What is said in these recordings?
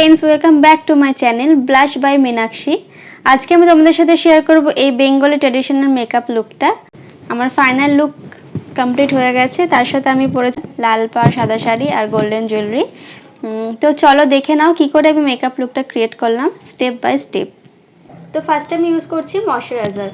Friends welcome back to my channel Blush by Meenakshi. आज के तुम्हारे साथे शेयर करब ये बेंगली ट्रेडिशनल मेकअप लुकटा। आमार फाइनल लुक कमप्लीट हो गेছে। तार साथे आमी परेছি लाल पाड़ सादा शाड़ी और गोल्डन जुয়েলারি। तो चलो देखे नाओ कि करे आमी मेकअप लुकटा क्रिएट करलाम स्टेप बाय स्टेप। तो फार्स्ट आमी यूज करছি मयश्चाराइजार।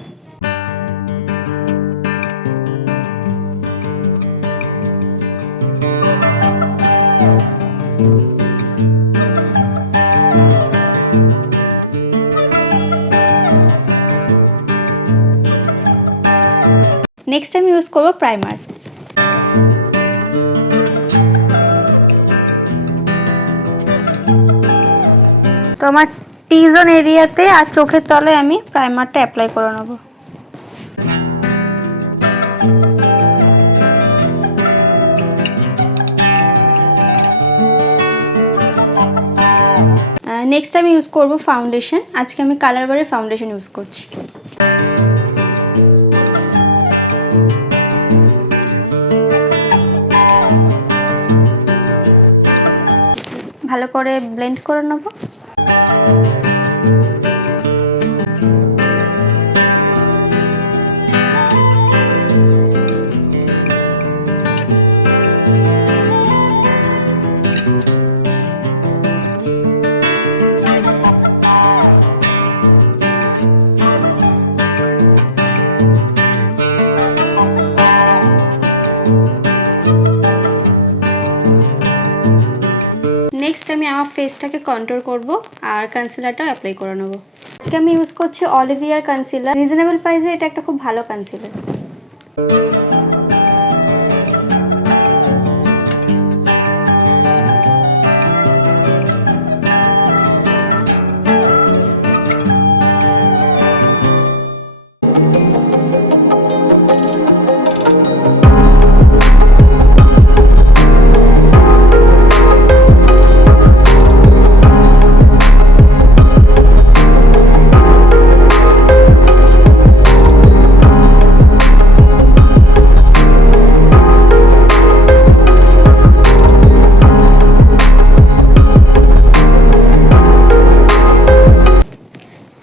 नेक्स्ट टाइम यूज करब प्राइमार। तो আমার टी जोन एरियाते और चोखेर तले आमी प्राइमारटा अप्लाई करे नेब। नेक्स्ट आमी यूज करब फाउंडेशन। आज के आमी कालार बारेर फाउंडेशन यूज करछि। ভালো করে ব্লেন্ড করে নেব। नेक्स्ट आमी आमार फेसटाके कन्टूर करब और कन्सिलारटाও अप्लाई करे नेब। आजके आमी यूज करछि অলিভিয়ার कन्सिलार। रिजनेबल प्राइसे এটা একটা খুব ভালো কনসিলার।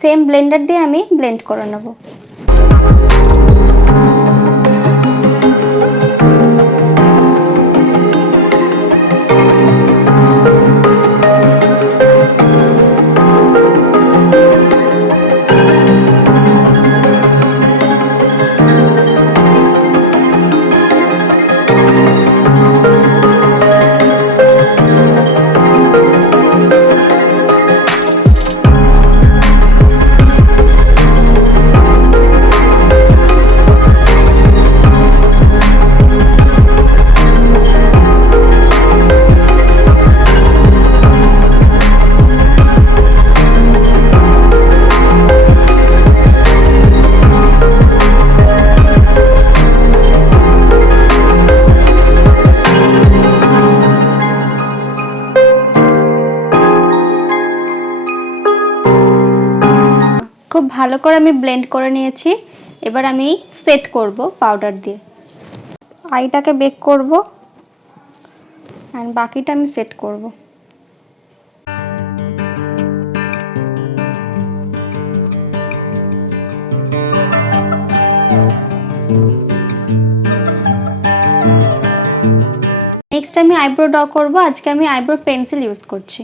सेम ब्लेंडार दिए आमी ब्लेंड करे नेब। खूब भालो करे आमी ब्लेंड करे निয়েছি। এবার আমি সেট করব পাউডার দিয়ে। আইটাকে বেক করব আর বাকিটা আমি সেট করব। নেক্সট আমি আইব্রো ড্র করব। আজকে আমি আইব্রো পেন্সিল ইউজ করছি।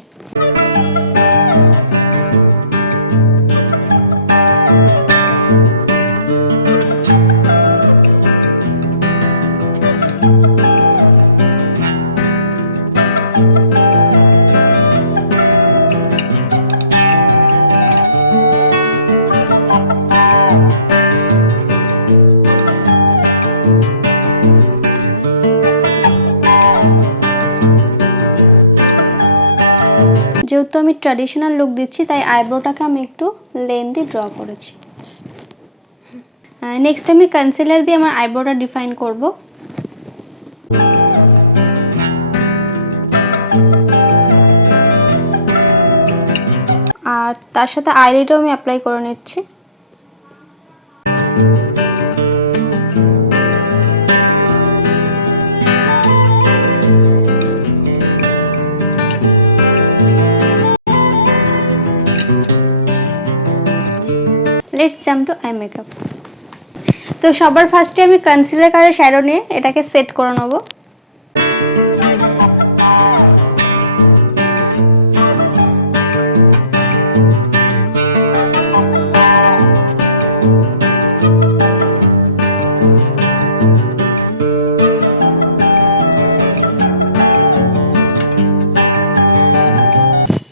যেহেতু আমি ট্র্যাডিশনাল লুক দিচ্ছি তাই আইব্রোটাকে আমি একটু লেন্দি ড্র করেছি। নেক্সট আমি কনসিলার দিয়ে আমার আইব্রোটা ডিফাইন করব। আর তার সাথে আইলাইটও আমি অ্যাপ্লাই করে নিচ্ছি। Let's jump to eye makeup. তো সবার ফার্স্টে আমি কনসিলার কালার শ্যাডো নিয়ে এটাকে সেট করে নেব।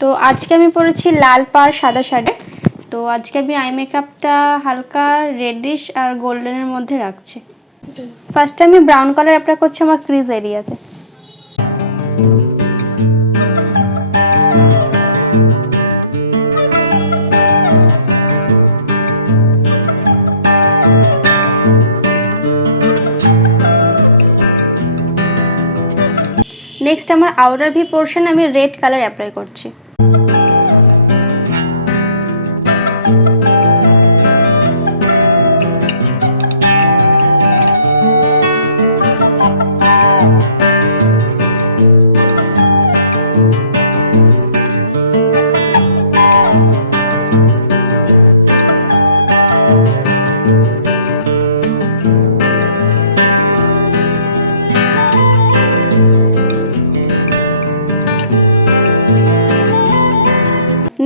তো আজকে আমি পরেছি লাল পাড় সাদা শাড়ি। তো আজকে আমি আই মেকআপটা হালকা রেডিশ আর গোল্ডেনের মধ্যে রাখছি। ফার্স্টে আমি ব্রাউন কালার অ্যাপ্লাই করছি আমার ক্রিজ এরিয়াতে। নেক্সট আমার আউটার ভি পোর্শন আমি রেড কালার অ্যাপ্লাই করছি।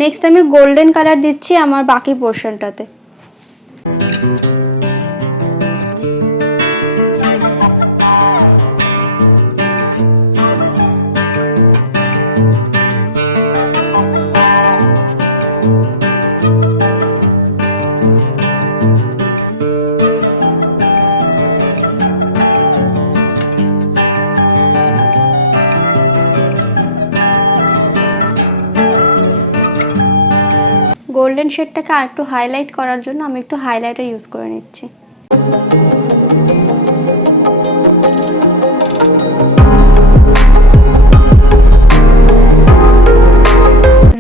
নেক্সট আমি গোল্ডেন কালার দিচ্ছি আমার বাকি পোর্শনটাতে। গোল্ডেন শেডটাকে আর একটু হাইলাইট করার জন্য আমি একটু হাইলাইটার ইউজ করে নিচ্ছি।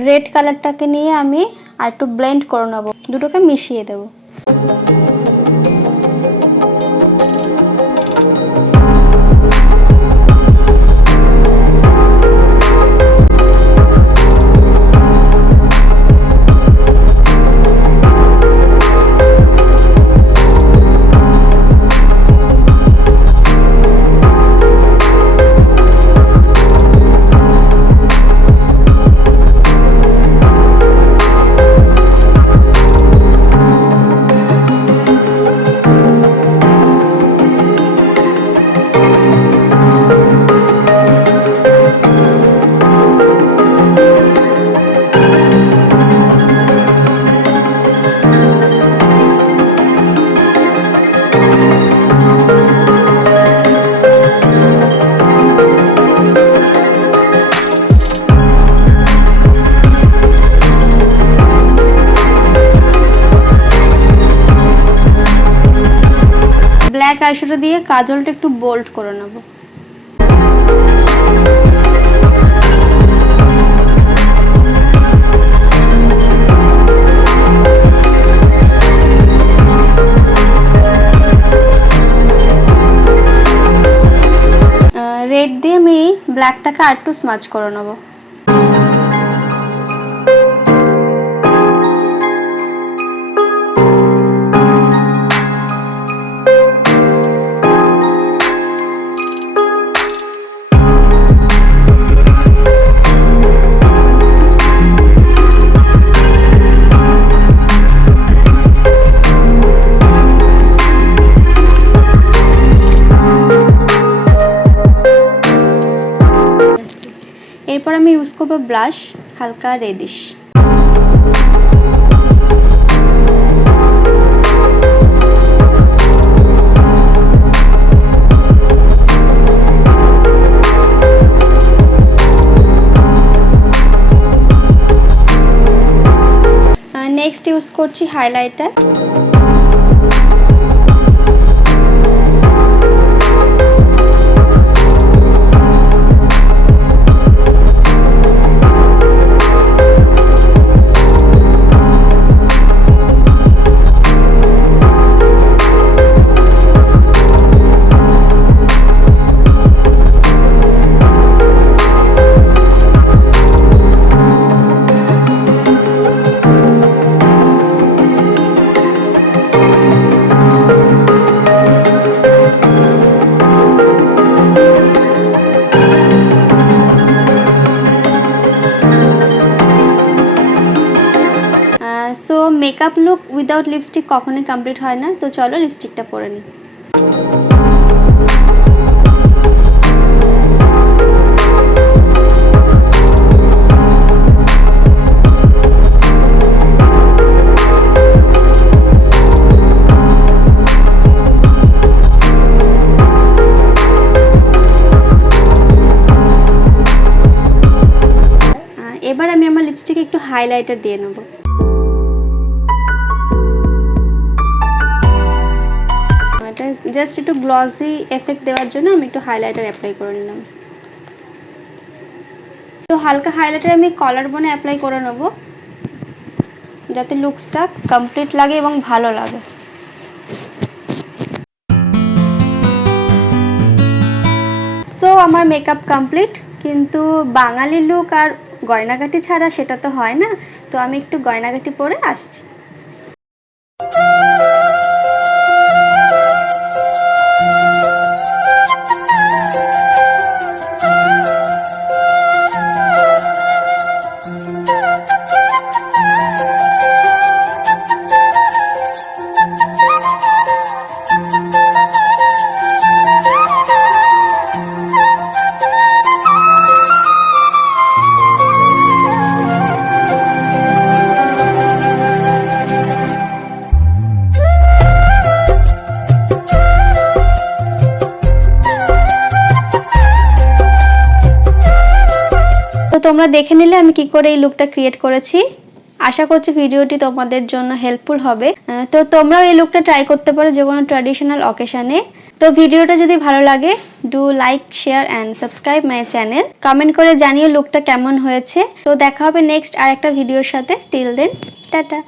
রেড কালারটাকে নিয়ে আমি আর একটু ব্লেন্ড করে নেব, দুটোকে মিশিয়ে দেব। ব্ল্যাক আইশ্যাডো দিয়ে কাজলটা একটু বোল্ড করে নেব। রেড দিয়ে আমি ব্ল্যাকটাকে আর একটু স্মাচ করে নেব। এরপর আমি ইউজ করব ব্লাশ হালকা রেডিশ। নেক্সট ইউজ করছি হাইলাইটার। লুক উইদাউট লিপস্টিক কখনোই কমপ্লিট হয় না। তো চলো লিপস্টিকটা পরে নিই। এবার আমি আমার লিপস্টিকে একটু হাইলাইটার দিয়ে নেব। এটা জাস্ট একটু গ্লসি এফেক্ট দেওয়ার জন্য আমি একটু হাইলাইটার অ্যাপ্লাই করে নিলাম। তো হালকা হাইলাইটার আমি কলার বোনে অ্যাপ্লাই করে নেব, যাতে লুকসটা কমপ্লিট লাগে এবং ভালো লাগে। সো আমার মেকআপ কমপ্লিট, কিন্তু বাঙালি লুক আর গয়নাগাটি ছাড়া সেটা তো হয় না। তো আমি একটু গয়নাগাটি পরে আসছি। তো তোমরা দেখে নিলে আমি কি করে এই লুকটা ক্রিয়েট করেছি। আশা করছি ভিডিওটি তোমাদের জন্য হেল্পফুল হবে। তো তোমরাও এই লুকটা ট্রাই করতে পারো যে কোনো ট্র্যাডিশনাল অকেশনে। তো ভিডিওটা যদি ভালো লাগে do like, share and subscribe my channel. Comment করে জানিও লুকটা কেমন হয়েছে। তো দেখা হবে নেক্সট আর একটা ভিডিওর সাথে। Till then tata.